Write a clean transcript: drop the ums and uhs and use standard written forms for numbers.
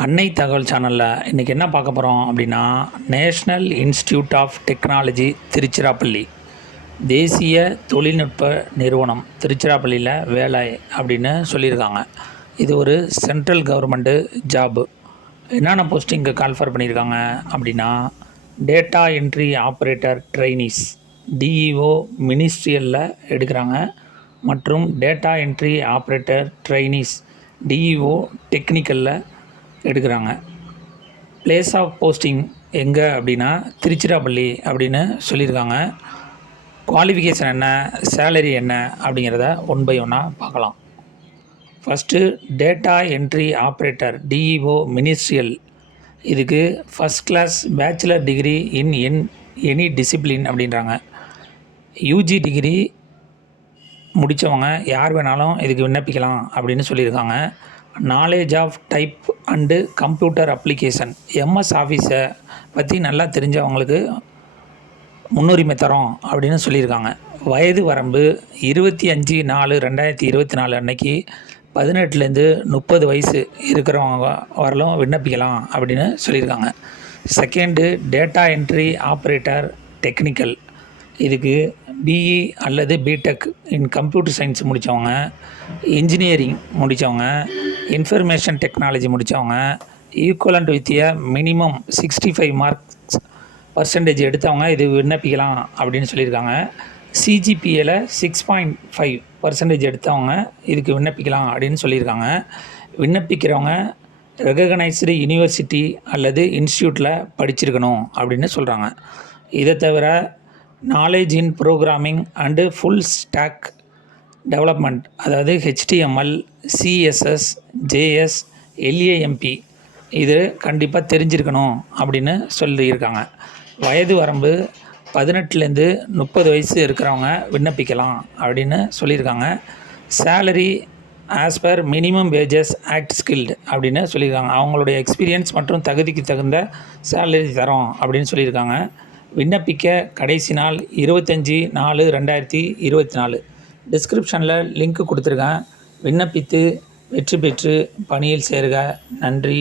அன்னை தகவல் சேனலில் இன்றைக்கி என்ன பார்க்க போகிறோம் அப்படின்னா, national institute of technology Tiruchirappalli, தேசிய தொழில்நுட்ப நிறுவனம் திருச்சிராப்பள்ளியில் வேலை அப்படின்னு சொல்லியிருக்காங்க. இது ஒரு சென்ட்ரல் கவர்மெண்ட்டு ஜாபு. என்னென்ன போஸ்டிங்கு கால்ஃபர் பண்ணியிருக்காங்க அப்படின்னா, data entry operator trainees DEO மினிஸ்ட்ரியலில் எடுக்கிறாங்க, மற்றும் data entry operator trainees DEO டெக்னிக்கலில் எடுக்கிறாங்க. பிளேஸ் ஆஃப் போஸ்டிங் எங்கே அப்படின்னா திருச்சிராப்பள்ளி அப்படின்னு சொல்லியிருக்காங்க. குவாலிஃபிகேஷன் என்ன, சேலரி என்ன அப்படிங்கிறத ஒன் பை ஒன்னாக பார்க்கலாம். First data entry operator DEO ministerial, இதுக்கு first class bachelor degree in any discipline அப்படின்றாங்க. யூஜி டிகிரி முடித்தவங்க யார் வேணாலும் இதுக்கு விண்ணப்பிக்கலாம் அப்படின்னு சொல்லியிருக்காங்க. Knowledge of type and computer application, MS ஆஃபீஸை பற்றி நல்லா தெரிஞ்சவங்களுக்கு முன்னுரிமை தரோம் அப்படின்னு சொல்லியிருக்காங்க. வயது வரம்பு 25/4/2024 அன்னைக்கு 18லேருந்து 30 வயசு இருக்கிறவங்க வரலும் விண்ணப்பிக்கலாம் அப்படின்னு சொல்லியிருக்காங்க. Second data entry operator technical, இதுக்கு பிஇ அல்லது பிடெக் இன் கம்ப்யூட்டர் சயின்ஸ் முடித்தவங்க, இன்ஜினியரிங் முடித்தவங்க, இன்ஃபர்மேஷன் டெக்னாலஜி முடித்தவங்க, equivalent with a minimum 65 marks percentage எடுத்தவங்க இது விண்ணப்பிக்கலாம் அப்படின்னு சொல்லியிருக்காங்க. சிஜிபிஏல 6.5% எடுத்தவங்க இதுக்கு விண்ணப்பிக்கலாம் அப்படின்னு சொல்லியிருக்காங்க. விண்ணப்பிக்கிறவங்க ரெகக்னைஸ்டு யூனிவர்சிட்டி அல்லது இன்ஸ்டியூட்டில் படிச்சிருக்கணும் அப்படின்னு சொல்கிறாங்க. இதை தவிர knowledge in programming and full stock development, அதாவது ஹெச்டிஎம்எல், சிஎஸ்எஸ், ஜேஎஸ், எல்ஏஎம்பி இது கண்டிப்பாக தெரிஞ்சிருக்கணும் அப்படின்னு சொல்லியிருக்காங்க. வயது வரம்பு 18லேருந்து 30 வயசு இருக்கிறவங்க விண்ணப்பிக்கலாம் அப்படின்னு சொல்லியிருக்காங்க. Salary as per minimum wages act skilled அப்படின்னு சொல்லியிருக்காங்க. அவங்களுடைய எக்ஸ்பீரியன்ஸ் மற்றும் தகுதிக்கு தகுந்த சேலரி தரோம் அப்படின்னு சொல்லியிருக்காங்க. விண்ணப்பிக்க கடைசி நாள் 25/4/2024. டிஸ்கிரிப்ஷனில் லிங்க் கொடுத்துருக்கேன். விண்ணப்பித்து வெற்றி பெற்று பணியில் சேருக. நன்றி.